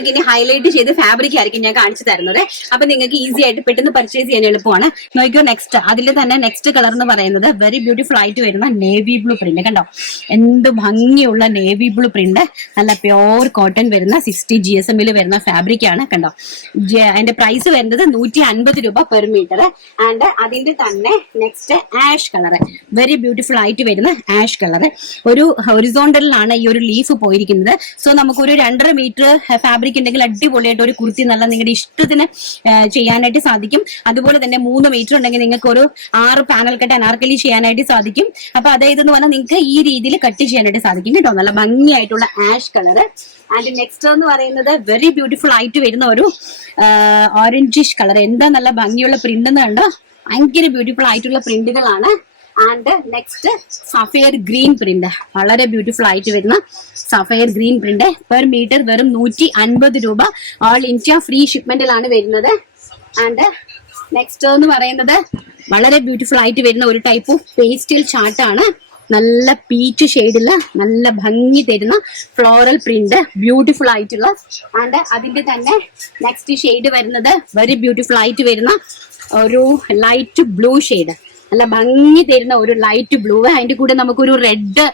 ഇനി ഹൈലൈറ്റ് ചെയ്ത് ഫാബ്രിക് ആയിരിക്കും ഞാൻ കാണിച്ചു തരുന്നത്. അപ്പൊ നിങ്ങൾക്ക് ഈസി ആയിട്ട് പെട്ടെന്ന് പർച്ചേസ് ചെയ്യാൻ എളുപ്പമാണ്. നോക്കിയോ നെക്സ്റ്റ്, അതിൽ തന്നെ നെക്സ്റ്റ് കളർ എന്ന് പറയുന്നത് വെരി ബ്യൂട്ടിഫുൾ ആയിട്ട് വരുന്ന നേവി ബ്ലൂ പ്രിന്റ്. കണ്ടോ എന്ത് ഭംഗിയുള്ള നേവി ബ്ലൂ പ്രിന്റ്, നല്ല പ്യോർ കോട്ടൺ വരുന്ന 60 GSM വരുന്ന ഫാബ്രിക് ആണ്. കണ്ടോ അതിന്റെ പ്രൈസ് വരുന്നത് 150 രൂപ പെർ മീറ്റർ. ആൻഡ് അതിന്റെ തന്നെ next ash colour, very beautiful ആയിട്ട് വരുന്ന ആഷ് കളർ. ഒരു ഹൊറിസോണ്ടലിലാണ് ഈ ഒരു ലീഫ് പോയിരിക്കുന്നത്. സോ നമുക്കൊരു 2.5 മീറ്റർ ഫാബ്രിക് ഉണ്ടെങ്കിൽ അടിപൊളിയായിട്ട് ഒരു കുർത്തി നല്ല നിങ്ങളുടെ ഇഷ്ടത്തിന് ചെയ്യാനായിട്ട് സാധിക്കും. അതുപോലെ തന്നെ 3 മീറ്റർ ഉണ്ടെങ്കിൽ നിങ്ങൾക്ക് ഒരു 6 പാനൽ കട്ട് അനാർക്കലി ചെയ്യാനായിട്ട് സാധിക്കും. അപ്പൊ അതായത് എന്ന് പറഞ്ഞാൽ നിങ്ങൾക്ക് ഈ രീതിയിൽ കട്ട് ചെയ്യാനായിട്ട് സാധിക്കും കേട്ടോ. നല്ല ഭംഗിയായിട്ടുള്ള ആഷ് കളർ. ആൻഡ് നെക്സ്റ്റ് എന്ന് പറയുന്നത് വെരി ബ്യൂട്ടിഫുൾ ആയിട്ട് വരുന്ന ഒരു ഓറഞ്ചിഷ് കളർ. എന്താ നല്ല ഭംഗിയുള്ള പ്രിന്റ് എന്ന് കണ്ടോ, ഭയങ്കര ബ്യൂട്ടിഫുൾ ആയിട്ടുള്ള പ്രിന്റുകളാണ്. And next sapphire green print, വളരെ ബ്യൂട്ടിഫുൾ ആയിട്ട് വരുന്ന sapphire green print. Per metre വെറും 150 രൂപ. ഓൾ ഇന്ത്യ ഫ്രീ ഷിപ്മെന്റിലാണ് വരുന്നത്. ആൻഡ് നെക്സ്റ്റ് എന്ന് പറയുന്നത് വളരെ ബ്യൂട്ടിഫുൾ ആയിട്ട് വരുന്ന ഒരു ടൈപ്പ് ഓഫ് പേസ്റ്റൽ ചാർട്ടാണ്. നല്ല പീച്ച് ഷെയ്ഡില് നല്ല ഭംഗി തരുന്ന ഫ്ലോറൽ പ്രിന്റ്, ബ്യൂട്ടിഫുൾ ആയിട്ടുള്ള. ആൻഡ് അതിന്റെ തന്നെ നെക്സ്റ്റ് ഷെയ്ഡ് വരുന്നത് വെരി ബ്യൂട്ടിഫുൾ ആയിട്ട് വരുന്ന ഒരു ലൈറ്റ് ബ്ലൂ ഷെയ്ഡ്, നല്ല ഭംഗി തരുന്ന ഒരു ലൈറ്റ് ബ്ലൂ. അതിന്റെ കൂടെ നമുക്കൊരു റെഡ്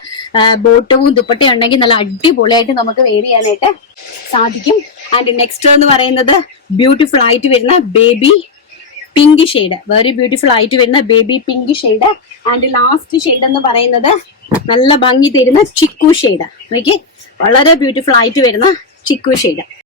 ബോട്ടവും ദുപ്പട്ടയും ഉണ്ടെങ്കിൽ നല്ല അടിപൊളിയായിട്ട് നമുക്ക് വെയർ ചെയ്യാനായിട്ട് സാധിക്കും. ആൻഡ് നെക്സ്റ്റ് എന്ന് പറയുന്നത് ബ്യൂട്ടിഫുൾ ആയിട്ട് വരുന്ന baby pink shade, very beautiful ആയിട്ട് വരുന്ന baby pink shade. And last shade എന്ന് പറയുന്നത് നല്ല ഭംഗി തരുന്ന ചിക്കു ഷെയ്ഡ്. ഓക്കെ, വളരെ ബ്യൂട്ടിഫുൾ ആയിട്ട് വരുന്ന ചിക്കു ഷെയ്ഡ്.